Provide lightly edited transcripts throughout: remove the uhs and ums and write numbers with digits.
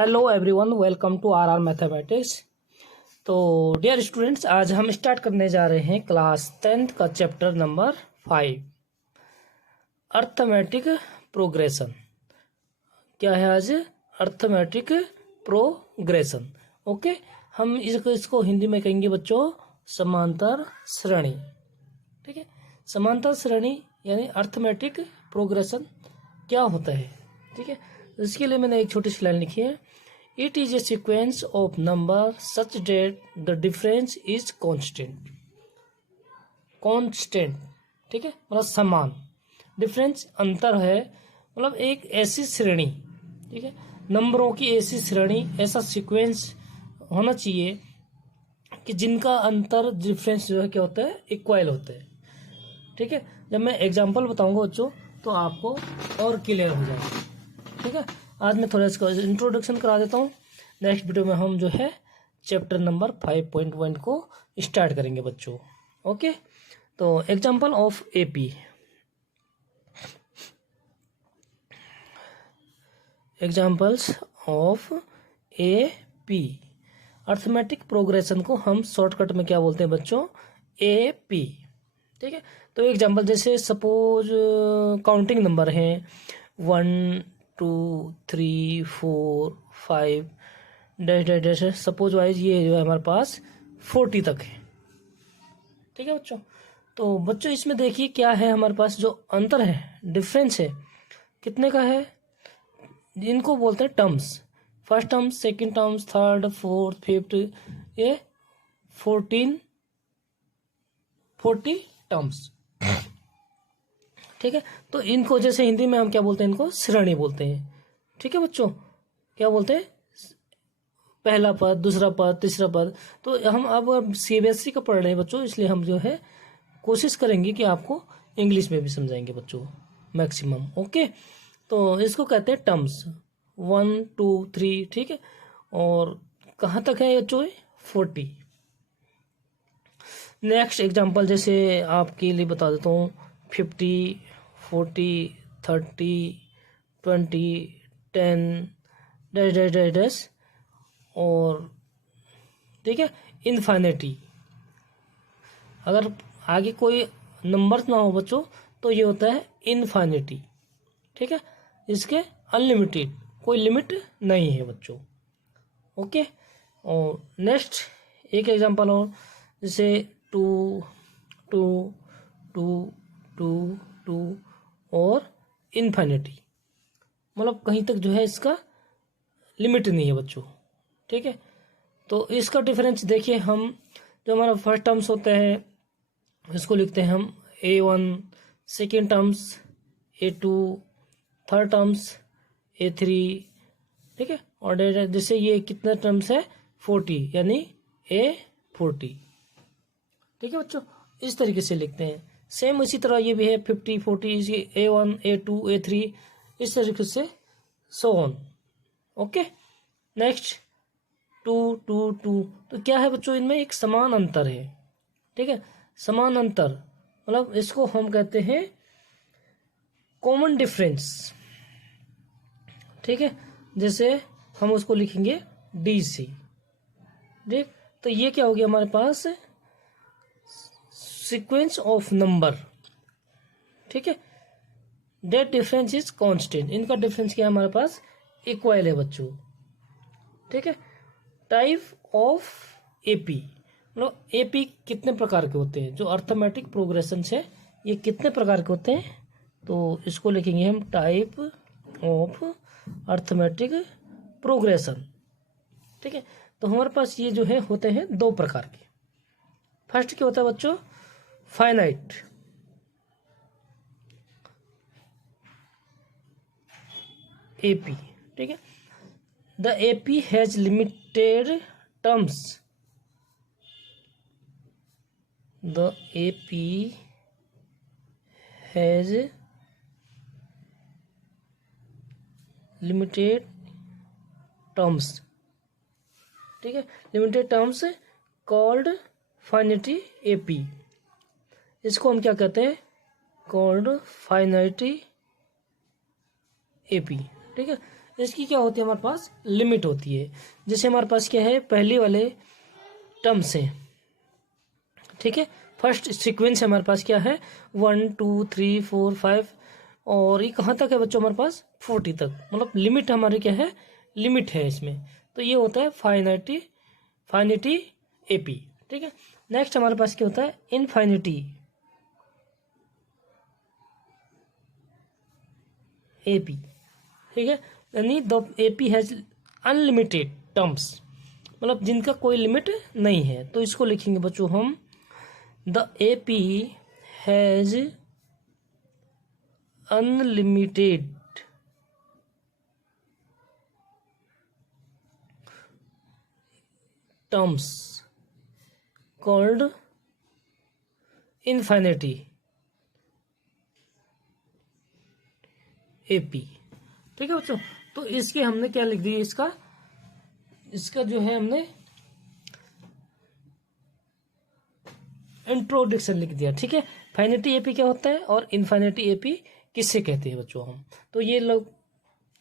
Hello everyone, welcome to our mathematics. तो dear students, आज हम स्टार्ट करने जा रहे हैं क्लास 10th का चैप्टर नंबर 5, अर्थमेटिक प्रोग्रेशन। क्या है आज? Arithmetic progression. ओके, हम इसको हिंदी में कहेंगे बच्चों समांतर श्रेणी। ठीक है, समांतर श्रेणी यानी अर्थमेटिक प्रोग्रेशन क्या होता है। ठीक है, इसके लिए मैंने एक छोटी सी लाइन लिखी है। It is a sequence of number such that the difference is constant. Constant, ठीक है, मतलब समान। डिफरेंस अंतर है, मतलब एक ऐसी श्रेणी, ठीक है, नंबरों की ऐसी श्रेणी, ऐसा सीक्वेंस होना चाहिए कि जिनका अंतर डिफरेंस जो है क्या होता है, इक्वल होता है। ठीक है, जब मैं एग्जांपल बताऊंगा बच्चों तो आपको और क्लियर हो जाएगा। ठीक है, आज मैं थोड़ा इसका इंट्रोडक्शन करा देता हूँ। नेक्स्ट वीडियो में हम जो है चैप्टर नंबर 5.1 को स्टार्ट करेंगे बच्चों। ओके, तो example of AP. Examples of AP, arithmetic progression को हम शॉर्टकट में क्या बोलते हैं बच्चों? एपी। ठीक है, तो एग्जांपल जैसे सपोज काउंटिंग नंबर हैं 1 2 3 4 5 dash dash dash. Suppose wise ये जो है हमारे पास 40 तक है। ठीक है बच्चों, तो बच्चों इसमें देखिए क्या है हमारे पास, जो अंतर है, डिफरेंस है, कितने का है? इनको बोलते हैं terms. First term, second terms, third, fourth, fifth, ये 40 टर्म्स। ठीक है, तो इनको जैसे हिंदी में हम क्या बोलते हैं? इनको श्रेणी बोलते हैं। ठीक है बच्चों, क्या बोलते हैं? पहला पद, दूसरा पद, तीसरा पद। तो हम अब सीबीएसई का पढ़ रहे हैं बच्चों, इसलिए हम जो है कोशिश करेंगे कि आपको इंग्लिश में भी समझाएंगे बच्चों मैक्सिमम। ओके, तो इसको कहते हैं टर्म्स 1 2 3। ठीक है, और कहाँ तक है बच्चों? 40। नेक्स्ट एग्जांपल जैसे आपके लिए बता देता हूँ 50 40 30 20 10 डैश डैश डैश डैश, और ठीक है इनफाइनिटी। अगर आगे कोई नंबर ना हो बच्चों तो ये होता है इनफाइनिटी। ठीक है, इसके अनलिमिटेड, कोई लिमिट नहीं है बच्चों। ओके, और नेक्स्ट एक एग्जांपल और जैसे 2 2 2 2 2 और इनफाइनिटी, मतलब कहीं तक जो है इसका लिमिट नहीं है बच्चों। ठीक है, तो इसका डिफरेंस देखिए, हम जो हमारा फर्स्ट टर्म्स होते हैं इसको लिखते हैं हम A1, second terms A2, third terms A3। ठीक है, और जैसे ये कितने टर्म्स है 40 यानी A40। ठीक है बच्चों, इस तरीके से लिखते हैं। सेम इसी तरह ये भी है 50 40, इसी A1 A2 A3, इस तरीके से सो ऑन। Okay, next 2 2 2। तो क्या है बच्चों, इनमें एक समान अंतर है। ठीक है, समान अंतर मतलब इसको हम कहते हैं कॉमन डिफरेंस। ठीक है, जैसे हम उसको लिखेंगे DC। ठीक, तो ये क्या हो गया हमारे पास? Sequence of number. ठीक है, डेट डिफरेंस इज कांस्टेंट। इनका डिफरेंस क्या है हमारे पास? इक्वल है बच्चों। ठीक है, टाइप ऑफ एपी, मतलब एपी कितने प्रकार के होते हैं? जो अर्थमेटिक प्रोग्रेशन है ये कितने प्रकार के होते हैं? तो इसको लिखेंगे हम टाइप ऑफ अर्थमेटिक प्रोग्रेशन। ठीक है, तो हमारे पास ये जो है होते हैं 2 प्रकार के। फर्स्ट क्या होता है बच्चों? फाइनाइट। एपी। ठीक है, the AP has limited terms. The AP has limited terms. ठीक है, limited terms called finite AP. इसको हम क्या कहते हैं? Called finite AP. ठीक है, तो इसकी क्या होती है, हमारे पास लिमिट होती है। जैसे हमारे पास क्या है, पहली वाले टर्म से, ठीक है, फर्स्ट सीक्वेंस हमारे पास क्या है 1 2 3 4 5, और ये कहाँ तक है बच्चों, हमारे पास 40 तक, मतलब लिमिट हमारी क्या है, लिमिट है इसमें। तो ये होता है फाइनिटी एपी, ठीक है। नेक्स्ट हमारे पास क्या होता है, इनफाइनिटी एपी, ठीक है। यानी the AP has unlimited terms, मतलब जिनका कोई लिमिट नहीं है। तो इसको लिखेंगे बच्चों हम, the AP has unlimited terms called infinite AP, ठीक है बच्चों। तो इसके हमने क्या लिख दिया, इसका जो है हमने इंट्रोडक्शन लिख दिया, ठीक है। फाइनिटी एपी क्या होता है और इनफाइनिटी एपी किससे कहते हैं बच्चों हम। तो ये लोग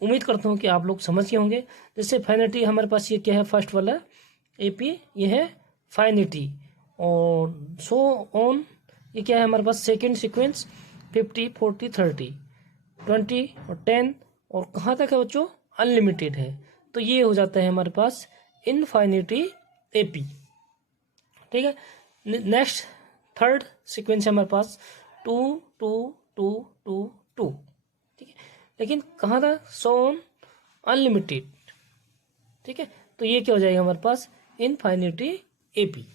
उम्मीद करता हूँ कि आप लोग समझ गए होंगे। जैसे फाइनिटी हमारे पास ये क्या है, फर्स्ट वाला एपी ये है फाइनिटी, और सो ऑन ये क्या है हमारे पास, सेकेंड सीक्वेंस 50 40 30 20 और 10, और कहाँ तक है बच्चों, अनलिमिटेड है। तो ये हो जाता है हमारे पास इनफाइनिटी एपी, ठीक है। नेक्स्ट थर्ड सीक्वेंस है हमारे पास 2 2 2 2 2, ठीक है। लेकिन कहाँ था, सो ऑन अनलिमिटेड, ठीक है। तो ये क्या हो जाएगा हमारे पास, इनफाइनिटी एपी,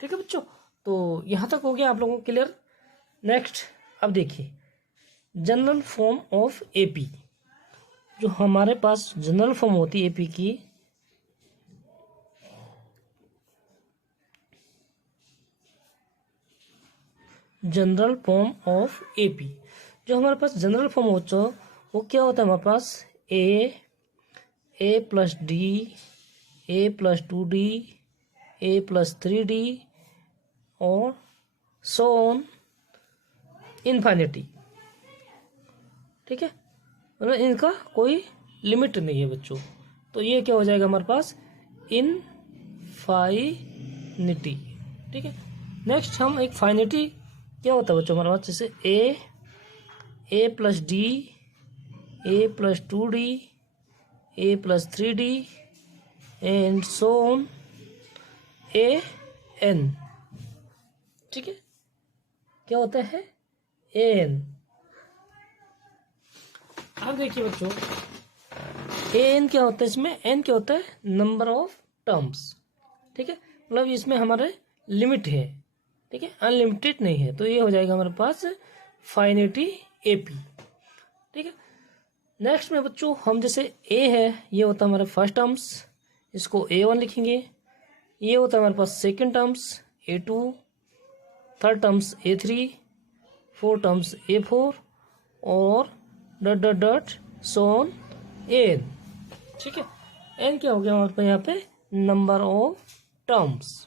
ठीक है बच्चों। तो यहाँ तक हो गया आप लोगों को क्लियर। नेक्स्ट अब देखिए जनरल फॉर्म ऑफ एपी। जो हमारे पास जनरल फॉर्म होती है एपी की, जनरल फॉर्म ऑफ एपी, जो हमारे पास जनरल फॉर्म होता है वो क्या होता है हमारे पास, ए plus d, a plus 2d, a plus 3d, और सो ऑन इनफाइनिटी, ठीक है। मतलब इनका कोई लिमिट नहीं है बच्चों। तो ये क्या हो जाएगा हमारे पास, इनफाइनिटी, ठीक है। नेक्स्ट हम एक फाइनिटी क्या होता है बच्चों हमारे पास, जैसे a plus d, a plus 2d, a plus 3d, and so on a n, ठीक है। क्या होता है, ए एन। अब देखिए बच्चों ए एन क्या होता है, इसमें एन क्या होता है, नंबर ऑफ टर्म्स, ठीक है। मतलब इसमें हमारे लिमिट है, ठीक है, अनलिमिटेड नहीं है। तो ये हो जाएगा हमारे पास फाइनिटी एपी, ठीक है। नेक्स्ट में बच्चों हम जैसे ए है, ये होता है हमारे फर्स्ट टर्म्स, इसको A1 लिखेंगे। ये होता है हमारे पास second terms A2, third terms A3, fourth terms A4, और dot dot dot so on n, ठीक है। एन क्या हो गया हमारे पास यहाँ पे, नंबर ऑफ टर्म्स।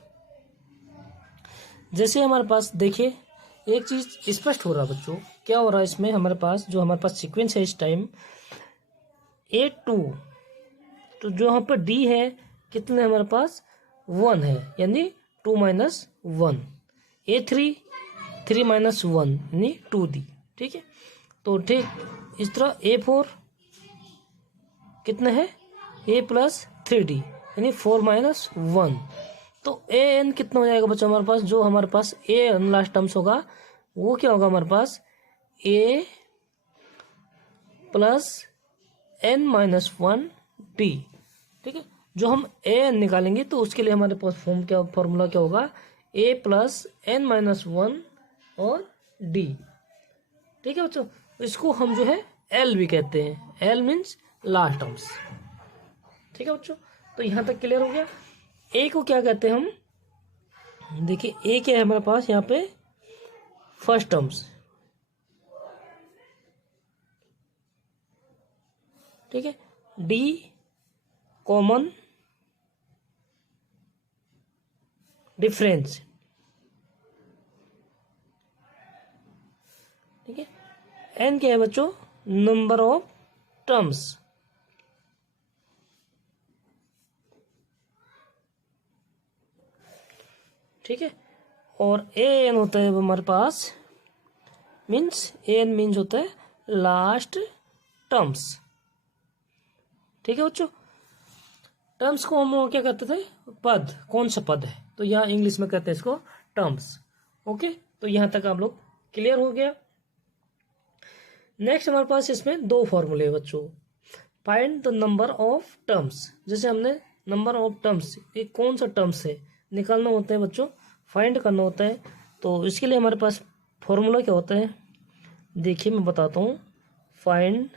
जैसे हमारे पास देखिए एक चीज स्पष्ट हो रहा है बच्चों, क्या हो रहा है इसमें, हमारे पास जो हमारे पास सीक्वेंस है इस टाइम A2, तो जो यहाँ पर डी है कितने हमारे पास 1 है, यानी 2 माइनस 1, A3 3 माइनस 1 यानी 2d, ठीक है। तो ठीक इस तरह A4 कितने है, A प्लस 3d यानी 4 माइनस 1। तो ए एन कितना हो जाएगा बच्चों हमारे पास, जो हमारे पास ए एन लास्ट टर्म्स होगा वो क्या होगा हमारे पास, ए प्लस एन माइनस 1d, ठीक है। जो हम ए एन निकालेंगे तो उसके लिए हमारे पास फॉर्मूला क्या होगा, ए प्लस एन माइनस 1 और डी, ठीक है बच्चों। इसको हम जो है एल भी कहते हैं, एल मीन्स लास्ट टर्म्स, ठीक है बच्चों। तो यहाँ तक क्लियर हो गया। ए को क्या कहते हैं हम, देखिए ए क्या है हमारे पास यहाँ पे फर्स्ट टर्म्स, ठीक है। डी कॉमन डिफरेंस, ठीक है। एन क्या है बच्चों, नंबर ऑफ टर्म्स, ठीक है। और ए एन होता है हमारे पास मीन्स ए एन मीन्स होता है लास्ट टर्म्स। ठीक है बच्चों, टर्म्स को हम क्या कहते थे, पद, कौन सा पद है, तो यहाँ इंग्लिश में कहते हैं इसको टर्म्स। ओके, तो यहाँ तक आप लोग क्लियर हो गया। नेक्स्ट हमारे पास इसमें दो फॉर्मूले हैं बच्चों। Find the number of terms, जैसे हमने नंबर ऑफ टर्म्स, ये कौन सा टर्म्स है निकालना होता है बच्चों, फाइंड करना होता है। तो इसके लिए हमारे पास फॉर्मूला क्या होता है, देखिए मैं बताता हूँ। Find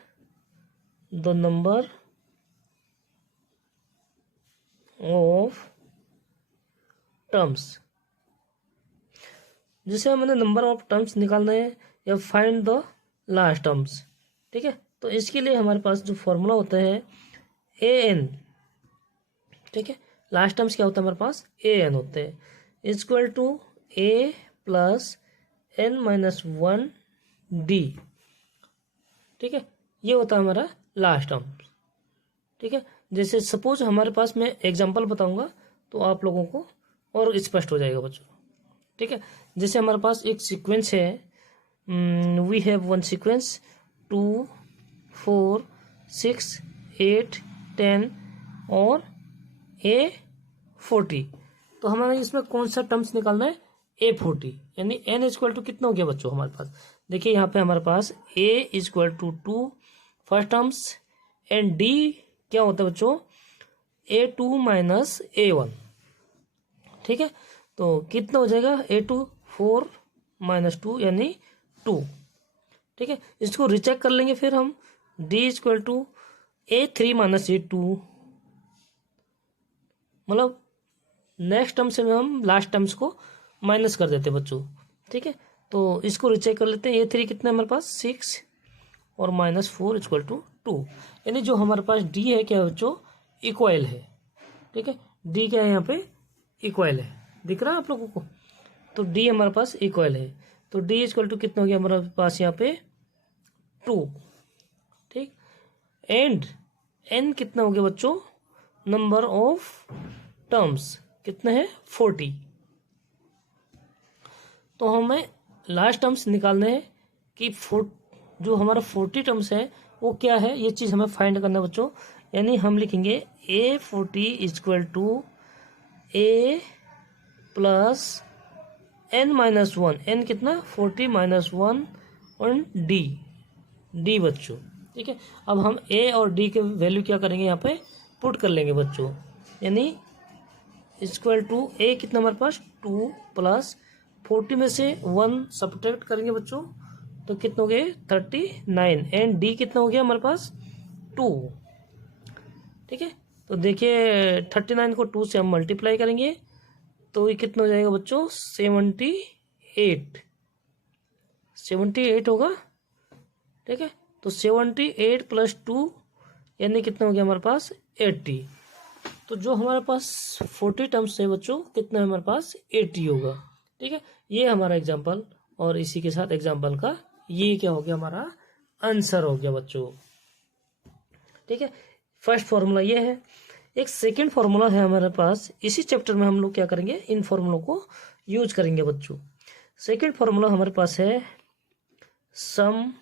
the number of terms, जैसे हमने नंबर ऑफ टर्म्स निकालना है या फाइंड द लास्ट टर्म्स। ठीक है, तो इसके लिए हमारे पास जो फॉर्मूला होता है ए एन, ठीक है, लास्ट टर्म्स क्या होता है हमारे पास ए एन होते हैं, equal to A plus N minus one D. ठीक है, ये होता है हमारा लास्ट टर्म्स। ठीक है, जैसे सपोज हमारे पास, मैं एग्जांपल बताऊंगा तो आप लोगों को और स्पष्ट हो जाएगा बच्चों। ठीक है, जैसे हमारे पास एक सीक्वेंस है, वी हैव वन सीक्वेंस 2 4 6 8 10 और A40। तो हमारे इसमें कौन सा टर्म्स निकालना है, A40, यानी n इक्वल टू कितना हो गया बच्चों हमारे पास, देखिए यहाँ पे हमारे पास a equal to 2 first terms and d क्या होता है बच्चों A2 माइनस A1। ठीक है, तो कितना हो जाएगा A2 4 माइनस 2 यानी 2। ठीक है, इसको रिचेक कर लेंगे फिर हम, d equal to A3 minus A2, मतलब नेक्स्ट टर्म से हम लास्ट टर्म्स को माइनस कर देते हैं बच्चों। ठीक है, तो इसको रिचेक कर लेते हैं। A3 कितना है हमारे पास 6 और माइनस 4 इक्वल टू 2, यानी जो हमारे पास D है क्या बच्चों इक्वल है। ठीक है, D क्या है यहाँ पे इक्वल है, दिख रहा है आप लोगों को, तो D हमारे पास इक्वल है, तो D इक्वल टू कितना हो गया हमारे पास यहाँ पे 2। ठीक, एंड N कितना हो गया बच्चों, नंबर ऑफ टर्म्स कितने हैं 40। तो हमें लास्ट टर्म्स निकालने हैं कि जो हमारा 40 टर्म्स है वो क्या है, ये चीज़ हमें फाइंड करना है बच्चों। यानी हम लिखेंगे A40 equal to A plus N minus 1, N कितना 40 माइनस 1 और D बच्चों। ठीक है, अब हम A और D के वैल्यू क्या करेंगे यहाँ पे पुट कर लेंगे बच्चों, यानी इक्वल टू A कितना हमारे पास 2 प्लस 40 में से 1 सब्ट्रैक्ट करेंगे बच्चों तो कितना हो गया 39 एंड D कितना हो गया हमारे पास 2। ठीक है, तो देखिए 39 को 2 से हम मल्टीप्लाई करेंगे तो ये कितना हो जाएगा बच्चों 78 होगा। ठीक है, तो 78 प्लस 2 यानी कितना हो गया हमारे पास 80। तो जो हमारे पास 40 टर्म्स है बच्चों कितना है हमारे पास 80 होगा। ठीक है, ये हमारा एग्जाम्पल, और इसी के साथ एग्जाम्पल का ये क्या हो गया हमारा आंसर हो गया बच्चों। ठीक है, फर्स्ट फॉर्मूला ये है। एक सेकंड फॉर्मूला है हमारे पास, इसी चैप्टर में हम लोग क्या करेंगे इन फॉर्मूलों को यूज करेंगे बच्चों। सेकंड फॉर्मूला हमारे पास है सम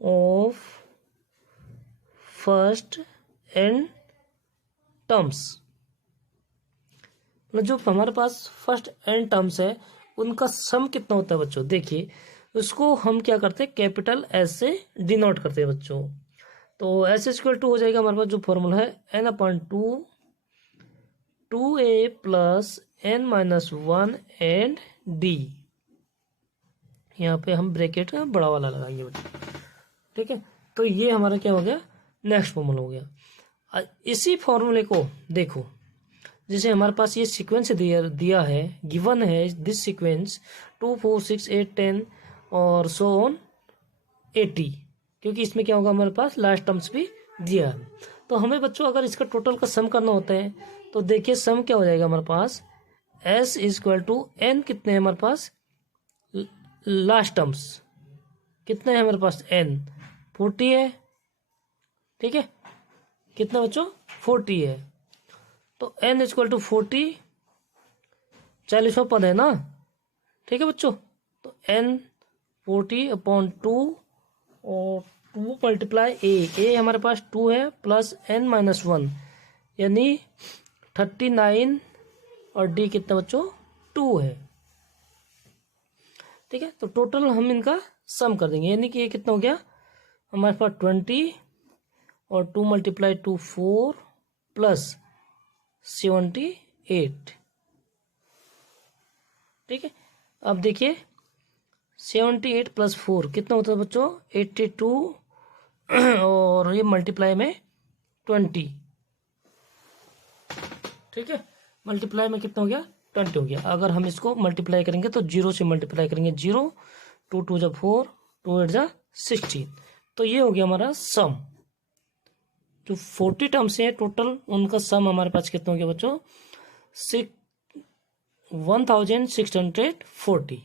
ऑफ फर्स्ट एंड टर्म्स, मतलब जो हमारे पास फर्स्ट एंड टर्म्स है उनका सम कितना होता है बच्चों। देखिए उसको हम क्या करते हैं कैपिटल एस से डिनोट करते हैं बच्चों। तो एस इक्वल टू हो जाएगा हमारे पास जो फॉर्मूला है n upon 2a plus n minus 1 and d, यहाँ पे हम ब्रैकेट बड़ा वाला लगाएंगे बच्चों। ठीक है, तो ये हमारा क्या हो गया नेक्स्ट फॉर्मूला हो गया। इसी फॉर्मूले को देखो, जैसे हमारे पास ये सीक्वेंस दिया है, गिवन है दिस सीक्वेंस 2 4 6 8 10 और सो ऑन 80, क्योंकि इसमें क्या होगा हमारे पास लास्ट टर्म्स भी दिया है। तो हमें बच्चों अगर इसका टोटल का सम करना होता है तो देखिए सम क्या हो जाएगा हमारे पास s इक्वल टू n कितने हैं हमारे पास लास्ट टर्म्स कितने हैं हमारे पास n 40 है। ठीक है, कितना बच्चों 40 है, तो n इक्वल टू 40 40वां पद है ना, ठीक है बच्चों। तो n 40/2 और 2 मल्टीप्लाई ए हमारे पास 2 है प्लस n-1 यानी 39 और d कितना बच्चों 2 है, ठीक है। तो टोटल हम इनका सम कर देंगे, यानी कि ये कितना हो गया हमारे पास 20 और 2 मल्टीप्लाई 2 4 प्लस 78, ठीक है। अब देखिए 78 प्लस 4 कितना होता है बच्चों 82 और ये मल्टीप्लाई में 20, ठीक है। मल्टीप्लाई में कितना हो गया 20 हो गया। अगर हम इसको मल्टीप्लाई करेंगे तो 0 से मल्टीप्लाई करेंगे, 0 2 2 जा 4 2 8 जा 16, तो ये हो गया हमारा सम। जो 40 टर्म्स है टोटल उनका सम हमारे पास कितना हो गया बच्चों 1640।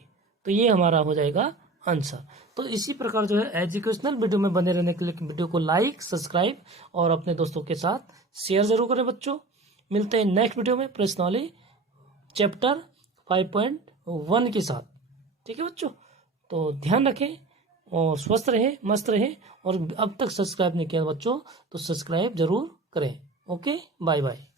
तो ये हमारा हो जाएगा आंसर। तो इसी प्रकार जो है एजुकेशनल वीडियो में बने रहने के लिए वीडियो को लाइक सब्सक्राइब और अपने दोस्तों के साथ शेयर जरूर करें बच्चों। मिलते हैं नेक्स्ट वीडियो में प्रश्नावली चैप्टर 5.1 के साथ, ठीक है बच्चों। तो ध्यान रखें और स्वस्थ रहे मस्त रहे, और अब तक सब्सक्राइब नहीं किया बच्चों तो सब्सक्राइब जरूर करें। Okay bye bye.